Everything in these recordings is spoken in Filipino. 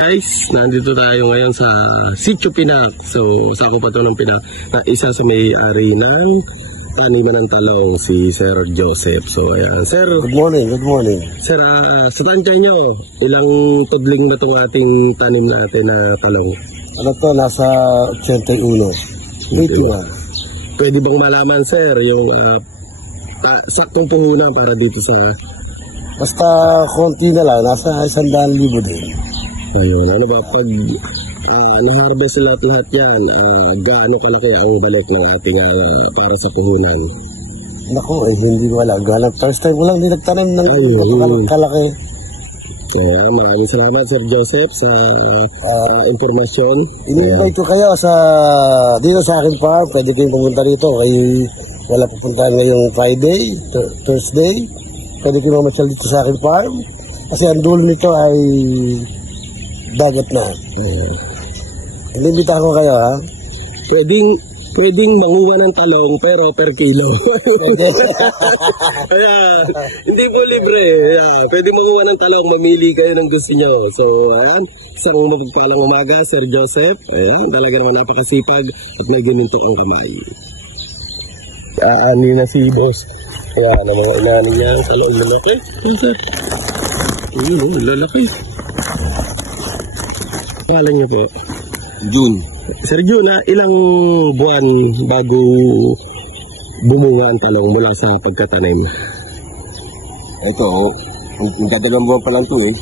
Guys, nandito tayo ngayon sa Sitio Pinak. So, sako pa ito ng Pinak na isa sa may-ari ng taniman ng talong, si Sir Joseph. So, ayan. Sir, good morning, good morning. Sir, sa tansya nyo, ilang tudling na itong ating tanim natin na talong? Ano to, nasa 81. 81. Pwede bang malaman, Sir, yung saktong puhunan para dito sa... Basta konti na lang, nasa 100,000 din. Ayun, ano ba, pag na-harvest lahat yan, gaano kalaki ang balik ng ating para sa puhunan? Naku, hindi wala. First time ko lang din nagtanim ng kalaki. Kaya maraming salamat, Sir Joseph, sa informasyon. Ini-invite ko kayo dito sa akin farm. Pwede kayong pumunta rito. Wala pupuntahan ngayong Friday, Thursday. Pwede kayong mamasyal dito sa akin farm. Kasi ang dulo nito ay dagat na. Inimbita ko kayo, ha? Pwedeng manguha ng talong pero per kilo. Kaya, hindi po libre. Pwede manguha ng talong, mamili kayo ng gusto nyo. So, ayan, isang mapagpalang umaga, Sir Joseph. Ayan, talaga naman napakasipag at may ginunto ang kamay. Ani na si boss. Ayan, ang mga inani niya, ang talong lalaki. Ayan, sir. Ayun, lalaki. Pahalan niyo po? June. Sir June, ilang buwan bago bumunga ang talong mula sa pagkatanim? Ito, magdadalawang buwan pa lang ito eh.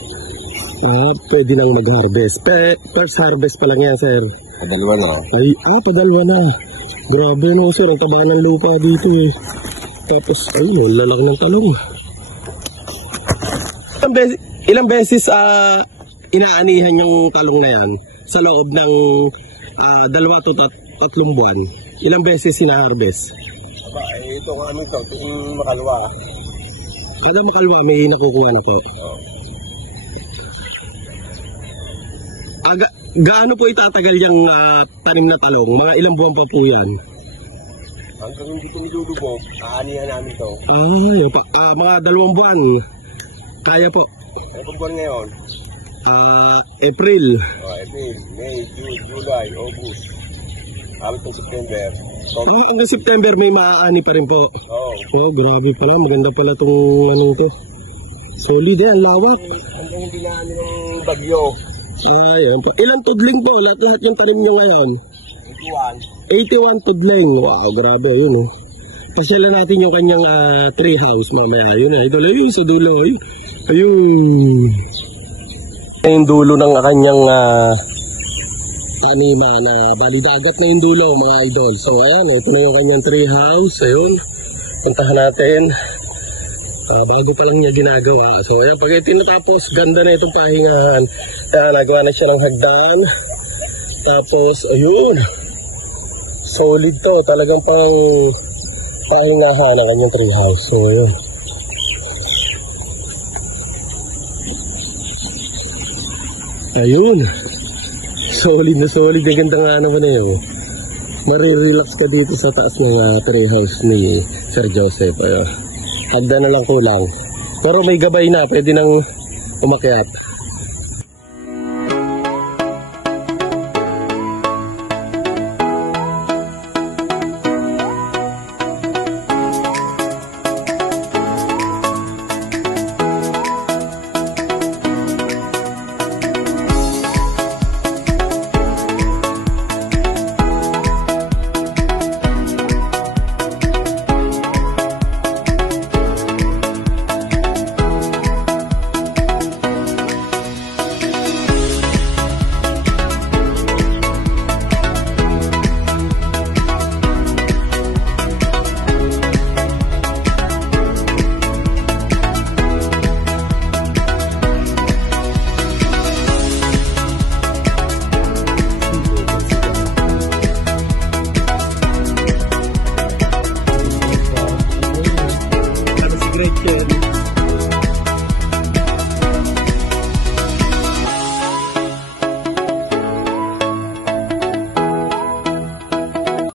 Pwede nang mag-harvest. First harvest pa lang yan, sir. Padalwa na. Ay, padalwa na. Grabe no, sir. Ang taba ng lupa dito eh. Tapos, ayun, lalaki ng talong. Ilang beses inaanihan yung talong na yan sa loob ng 2 to 3 buwan? Ilang beses sina-harvest? Ito ang ano ito, yung makalwa. Kada makalwa may nakukuha na po. Gaano po itatagal yung tanim na talong? Mga ilang buwan pa po yan? Hanggang hindi ko nilulubog, aanihan namin ito. Mga 2 buwan. Kaya po. Anong buwan ngayon? April. April, May, June, July, August. Halos ng September. Hanggang September may maaani pa rin po. Oh, grabe pala. Maganda pala itong ano ito. Solid yan, lawat. Hanggang hindi na ng bagyo. Ayan po. Ilang tudling po? Lahat yung tanim nyo ngayon? 81 tudling. Wow, grabe. Yun oh. Pasyalan natin yung kanyang tree house mamaya. Yun eh. Idol, ayun sa dulo. Ayun. Yung dulo ng kanyang taniman na balidagat na yung dulo, mga idol. So ayan, ito na yung kanyang tree house. Ayun. Puntahan natin. Bago pa lang niya ginagawa. So ayan, pag ito natapos, ganda na itong pahingahan. Nagawa na siya ng hagdan. Tapos, ayun. Solid to. Talagang pang pahingahan ng kanyang tree house. So ayun. Ayun. Solid na solid. Ang ganda nga naman na yun. Marirelax ka dito sa taas ng tree house ni Sir Joseph. Ayun. Hagda na lang kulang. Pero may gabay na. Pwede nang umakyat. Great.